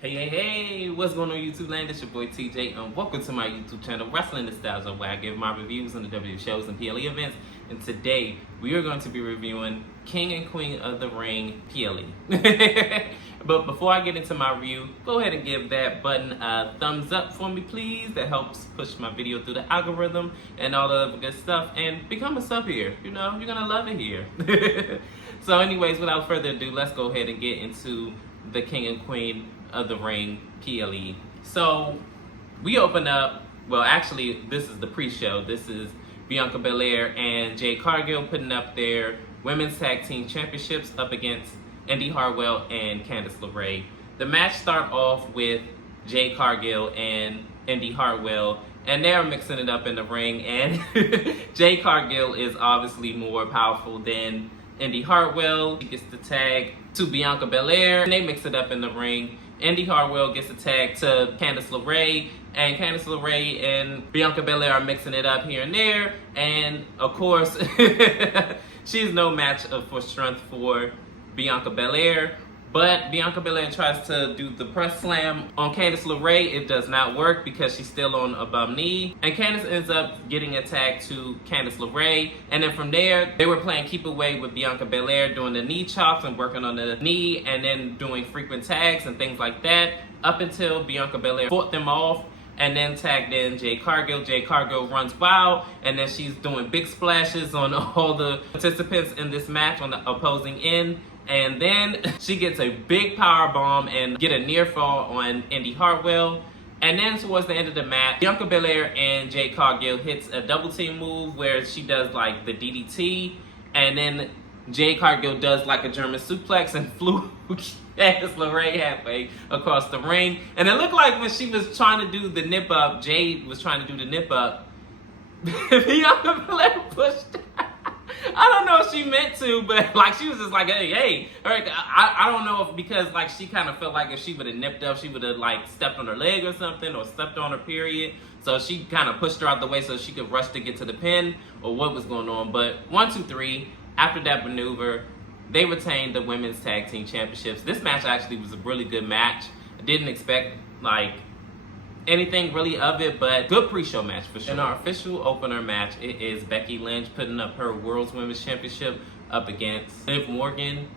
Hey, what's going on YouTube land? It's your boy TJ and welcome to my YouTube channel, Wrestling Nostalgia, where I give my reviews on the WWE shows and PLE events. And today, we are going to be reviewing King and Queen of the Ring PLE. But before I get into my review, go ahead and give that button a thumbs up for me, please. That helps push my video through the algorithm and all the other good stuff. And become a sub here. You know, you're going to love it here. So anyways, without further ado, let's go ahead and get into the King and Queen of the Ring PLE. So we open up, well actually this is the pre-show. This is Bianca Belair and Jade Cargill putting up their women's tag team championships up against Indy Hartwell and Candice LeRae. The match start off with Jade Cargill and Indy Hartwell, and they're mixing it up in the ring, and Jade Cargill is obviously more powerful than Indy Hartwell. She gets the tag to Bianca Belair, and they mix it up in the ring. Indy Hartwell gets a tag to Candice LeRae, and Candice LeRae and Bianca Belair are mixing it up here and there. And of course, she's no match for strength for Bianca Belair. But Bianca Belair tries to do the press slam on Candice LeRae. It does not work because she's still on a bum knee. And Candice ends up getting a tag to Candice LeRae. And then from there, they were playing keep away with Bianca Belair, doing the knee chops and working on the knee, and then doing frequent tags and things like that, up until Bianca Belair fought them off and then tagged in Jade Cargill. Jade Cargill runs wild, and then she's doing big splashes on all the participants in this match on the opposing end. And then she gets a big power bomb and get a near fall on Indy Hartwell. And then towards the end of the match, Bianca Belair and Jade Cargill hits a double team move where she does like the DDT, and then Jade Cargill does like a German suplex and flew Candice LeRae halfway across the ring. And it looked like when she was trying to do the nip up, Jade was trying to do the nip up, Bianca Belair pushed I don't know if she meant to, but like she was just like, hey. I don't know if because like she kind of felt like if she would have nipped up, she would have like stepped on her leg or something, or stepped on her period. So she kind of pushed her out the way so she could rush to get to the pin, or what was going on. But 1, 2, 3, after that maneuver, they retained the women's tag team championships. This match actually was a really good match. I didn't expect like anything really of it, but good pre-show match for sure. In our official opener match, it is Becky Lynch putting up her World's Women's Championship up against Liv Morgan.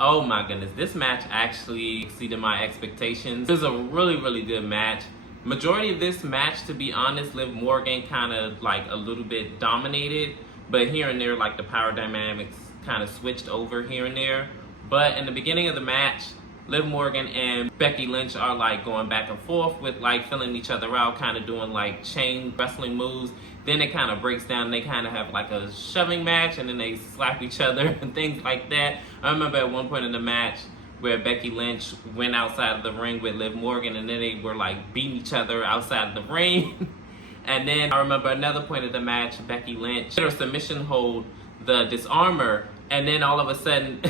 Oh my goodness, this match actually exceeded my expectations. It was a really, really good match. Majority of this match, to be honest, Liv Morgan kind of like a little bit dominated, but here and there like the power dynamics kind of switched over here and there. But in the beginning of the match, Liv Morgan and Becky Lynch are like going back and forth with like filling each other out, kind of doing like chain wrestling moves. Then it kind of breaks down and they kind of have like a shoving match, and then they slap each other and things like that. I remember at one point in the match where Becky Lynch went outside of the ring with Liv Morgan, and then they were like beating each other outside of the ring. And then I remember another point of the match, Becky Lynch hit her submission hold, the disarmer, and then all of a sudden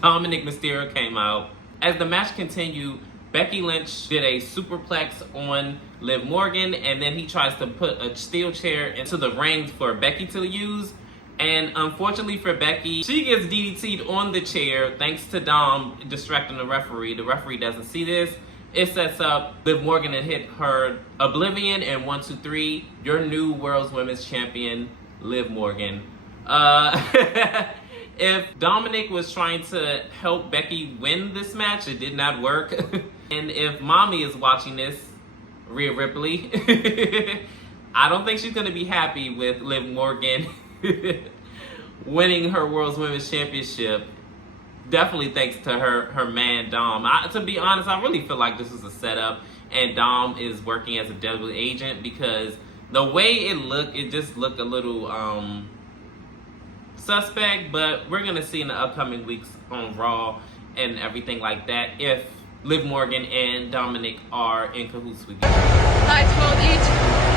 Dominic Mysterio came out. As the match continued, Becky Lynch did a superplex on Liv Morgan, and then he tries to put a steel chair into the ring for Becky to use. And unfortunately for Becky, she gets DDT'd on the chair thanks to Dom distracting the referee. The referee doesn't see this. It sets up Liv Morgan to hit her Oblivion, and 1, 2, 3, your new World's Women's Champion, Liv Morgan. If Dominic was trying to help Becky win this match, it did not work. And if Mommy is watching this, Rhea Ripley, I don't think she's going to be happy with Liv Morgan winning her World's Women's Championship. Definitely thanks to her man, Dom. To be honest, I really feel like this is a setup, and Dom is working as a double agent, because the way it looked, it just looked a little suspect. But we're gonna see in the upcoming weeks on Raw and everything like that if Liv Morgan and Dominic are in cahoots with you. I told each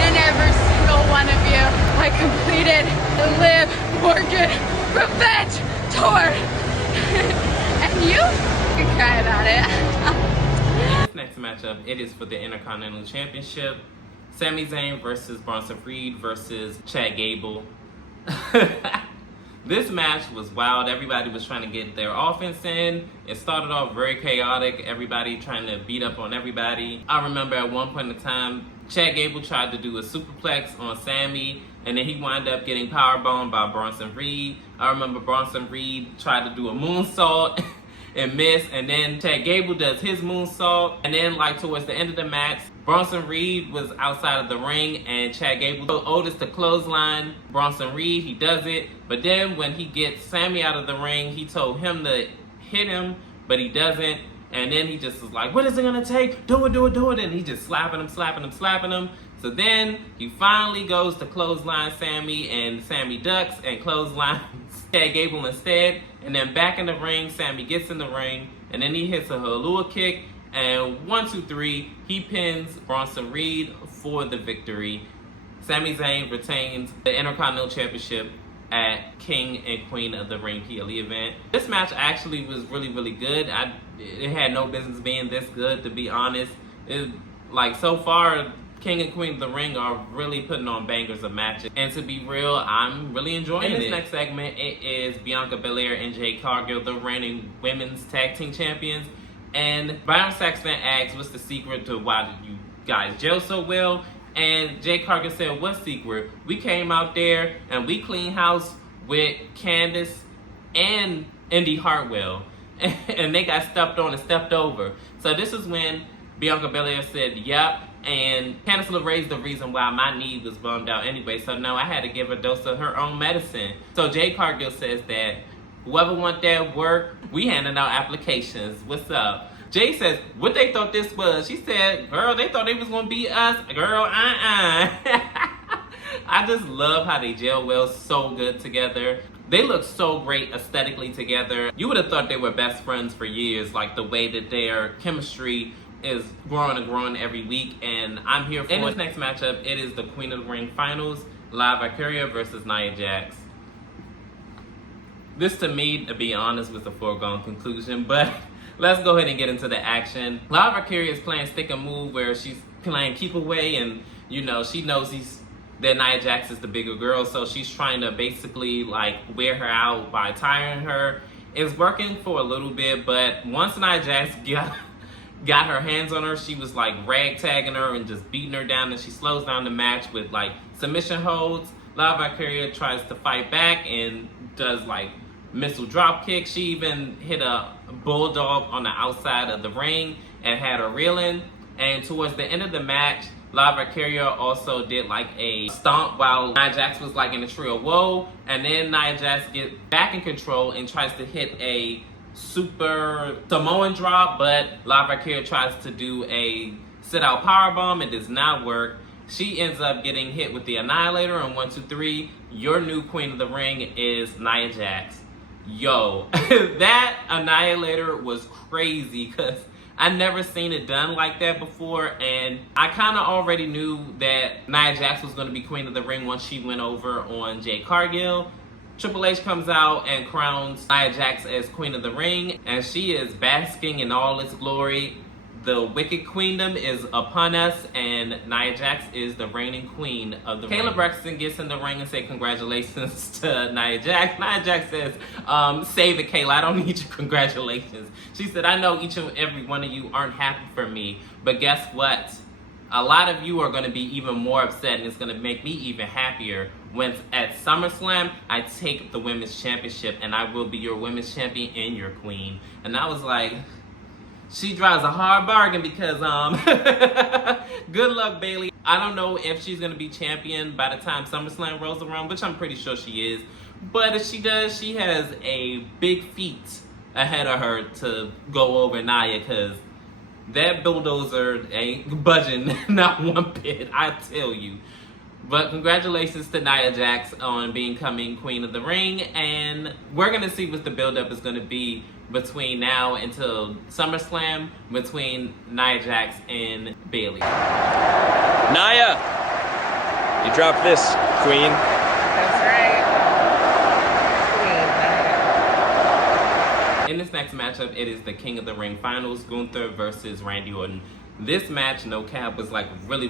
and every single one of you I completed the Liv Morgan Revenge Tour. cry about it. This next matchup, it is for the Intercontinental Championship. Sami Zayn versus Bronson Reed versus Chad Gable. This match was wild. Everybody was trying to get their offense in. It started off very chaotic. Everybody trying to beat up on everybody. I remember at one point in time, Chad Gable tried to do a superplex on Sami, and then he wound up getting powerbombed by Bronson Reed. I remember Bronson Reed tried to do a moonsault and missed, and then Chad Gable does his moonsault, and then like towards the end of the match, Bronson Reed was outside of the ring, and Chad Gable told Otis to clothesline Bronson Reed. He does it, but then when he gets Sami out of the ring, he told him to hit him, but he doesn't. And then he just was like, what is it gonna take? Do it, do it, do it. And he just slapping him, slapping him, slapping him. So then he finally goes to clothesline Sami, and Sami ducks and clotheslines Chad Gable instead. And then back in the ring, Sami gets in the ring, and then he hits a Halua kick. And 1, 2, 3, he pins Bronson Reed for the victory. Sami Zayn retains the Intercontinental Championship at King and Queen of the Ring PLE event. This match actually was really, really good. It had no business being this good, to be honest. So far, King and Queen of the Ring are really putting on bangers of matches. And to be real, I'm really enjoying it. In this next segment, it is Bianca Belair and Jade Cargill, the reigning women's tag team champions. And Byron Saxton asks, what's the secret to why did you guys gel so well? And Jade Cargill said, what secret? We came out there and we cleaned house with Candice and Indy Hartwell. And they got stepped on and stepped over. So this is when Bianca Belair said, yep. And Candice LeRae's the reason why my knee was bummed out anyway. So no, I had to give a dose of her own medicine. So Jade Cargill says that whoever want that work, we handing out applications. What's up? Jay says, what they thought this was? She said, girl, they thought they was going to beat us. Girl, I just love how they gel well so good together. They look so great aesthetically together. You would have thought they were best friends for years, like the way that their chemistry is growing and growing every week, and I'm here for it. In this next matchup, it is the Queen of the Ring Finals, Liv Valkyria versus Nia Jax. This, to me, to be honest, was a foregone conclusion, but let's go ahead and get into the action. Liv Valkyria is playing stick and move, where she's playing keep away, and you know she knows that Nia Jax is the bigger girl, so she's trying to basically like wear her out by tiring her. It's working for a little bit, but once Nia Jax got her hands on her, she was like ragtagging her and just beating her down, and she slows down the match with like submission holds. Liv Valkyria tries to fight back and does like missile drop kick. She even hit a bulldog on the outside of the ring and had her reeling. And towards the end of the match, Liv Valkyria also did like a stomp while Nia Jax was like in a tree of woe. And then Nia Jax gets back in control and tries to hit a super Samoan drop, but Liv Valkyria tries to do a sit-out powerbomb. It does not work. She ends up getting hit with the Annihilator, and 1, 2, 3, your new Queen of the Ring is Nia Jax. Yo, that Annihilator was crazy, because I never seen it done like that before, and I kind of already knew that Nia Jax was going to be Queen of the Ring once she went over on Jade Cargill. Triple H comes out and crowns Nia Jax as Queen of the Ring, and she is basking in all its glory. The Wicked Queendom is upon us, and Nia Jax is the reigning queen of the ring. Kayla Braxton gets in the ring and says congratulations to Nia Jax. Nia Jax says, save it, Kayla, I don't need your congratulations. She said, I know each and every one of you aren't happy for me, but guess what? A lot of you are going to be even more upset, and it's going to make me even happier when at SummerSlam, I take the Women's Championship, and I will be your Women's Champion and your Queen. And I was like, she drives a hard bargain, because good luck, Bayley. I don't know if she's going to be champion by the time SummerSlam rolls around, which I'm pretty sure she is. But if she does, she has a big feat ahead of her to go over Nia, because that bulldozer ain't budging not one bit, I tell you. But congratulations to Nia Jax on becoming Queen of the Ring, and we're going to see what the build-up is going to be between now until SummerSlam between Nia Jax and Bayley. Nia, you dropped this, Queen. That's right. Queen, Nia. In this next next matchup, it is the King of the Ring Finals, Gunther versus Randy Orton. This match, no cap, was like really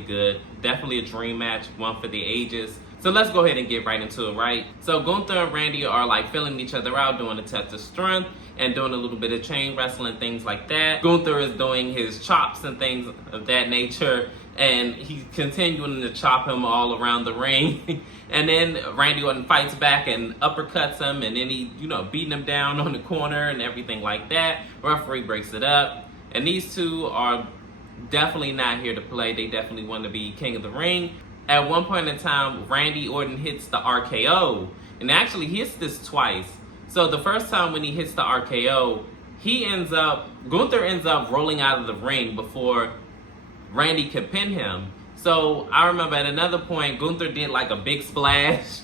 good. Definitely a dream match, one for the ages. So let's go ahead and get right into it, right? So Gunther and Randy are like filling each other out, doing a test of strength and doing a little bit of chain wrestling, things like that. Gunther is doing his chops and things of that nature, and he's continuing to chop him all around the ring. And then Randy Orton fights back and uppercuts him, and then he, beating him down on the corner and everything like that. Referee breaks it up. And these two are definitely not here to play. They definitely want to be King of the Ring. At one point in time, Randy Orton hits the RKO. And actually, he hits this twice. So the first time when he hits the RKO, Gunther ends up rolling out of the ring before Randy could pin him. So I remember at another point, Gunther did like a big splash.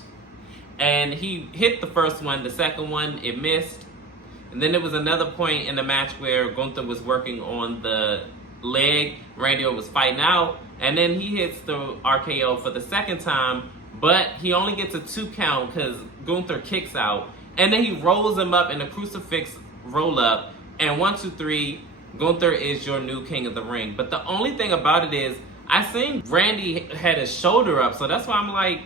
And he hit the first one. The second one, it missed. And then there was another point in the match where Gunther was working on the leg. Randy Orton was fighting out. And then he hits the RKO for the second time. But he only gets a 2 count because Gunther kicks out. And then he rolls him up in a crucifix roll up. And 1, 2, 3, Gunther is your new King of the Ring. But the only thing about it is, I seen Randy had his shoulder up. So that's why I'm like,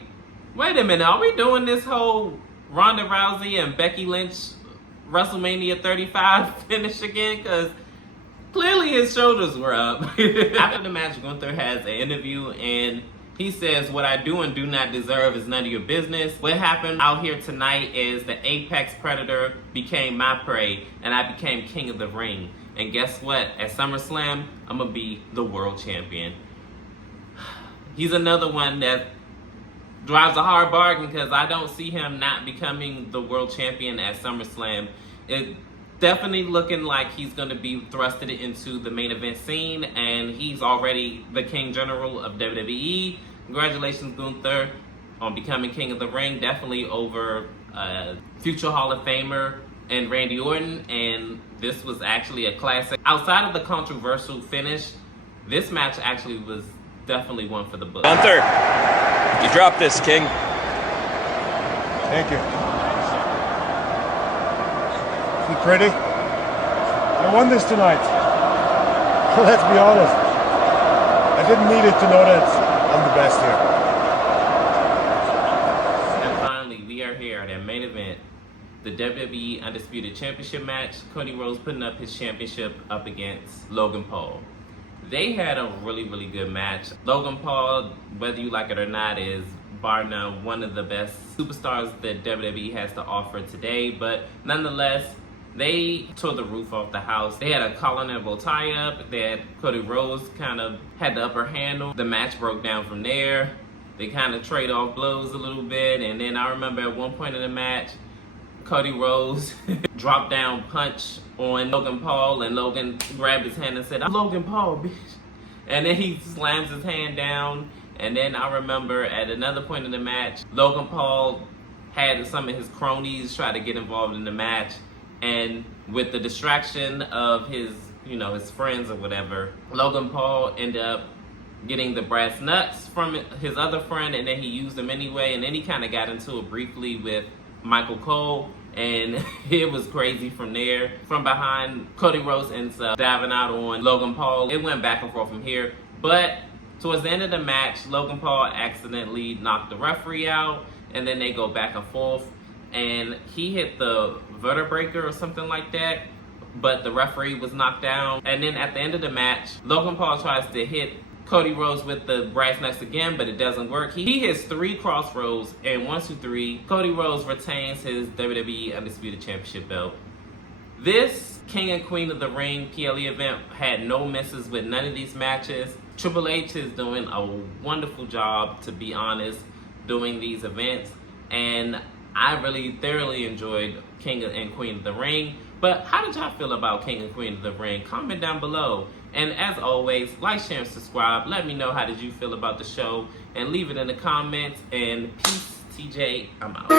wait a minute. Are we doing this whole Ronda Rousey and Becky Lynch WrestleMania 35 finish again? Because clearly his shoulders were up. After the match, Gunther has an interview and he says, "What I do and do not deserve is none of your business. What happened out here tonight is the apex predator became my prey and I became King of the Ring. And guess what? At SummerSlam, I'm going to be the world champion." He's another one that drives a hard bargain because I don't see him not becoming the world champion at SummerSlam. It definitely looking like he's going to be thrusted into the main event scene, and he's already the King General of WWE. Congratulations, Gunther, on becoming King of the Ring. Definitely over future Hall of Famer and Randy Orton, and this was actually a classic. Outside of the controversial finish, this match actually was definitely one for the book. Gunther, you dropped this, King. Thank you. Isn't it pretty? I won this tonight. Let's be honest. I didn't need it to know that I'm the best here. And finally, we are here at our main event, the WWE Undisputed Championship match. Cody Rhodes putting up his championship up against Logan Paul. They had a really good match. Logan Paul, whether you like it or not, is bar none one of the best superstars that WWE has to offer today. But nonetheless, they tore the roof off the house. They had a collar and bow tie up. They had Cody Rhodes kind of had the upper handle. The match broke down from there. They kind of trade off blows a little bit. And then I remember at one point in the match, Cody Rhodes dropped down punch on Logan Paul, and Logan grabbed his hand and said, "I'm Logan Paul, bitch." And then he slams his hand down. And then I remember at another point in the match, Logan Paul had some of his cronies try to get involved in the match. And with the distraction of his friends or whatever, Logan Paul ended up getting the brass nuts from his other friend, and then he used them anyway. And then he kind of got into it briefly with Michael Cole, and it was crazy from there. From behind, Cody Rhodes ends up diving out on Logan Paul. It went back and forth from here, but towards the end of the match, Logan Paul accidentally knocked the referee out, and then they go back and forth, and he hit the vertebraker or something like that, but the referee was knocked down. And then at the end of the match, Logan Paul tries to hit Cody Rhodes with the brass nuts again, but it doesn't work. He hits 3 crossroads, and 1, 2, 3, Cody Rhodes retains his WWE Undisputed Championship belt. This King and Queen of the Ring PLE event had no misses with none of these matches. Triple H is doing a wonderful job, to be honest, doing these events, and I really thoroughly enjoyed King and Queen of the Ring. But how did y'all feel about King and Queen of the Ring? Comment down below. And as always, like, share, and subscribe. Let me know how did you feel about the show, and leave it in the comments. And peace, TJ, I'm out.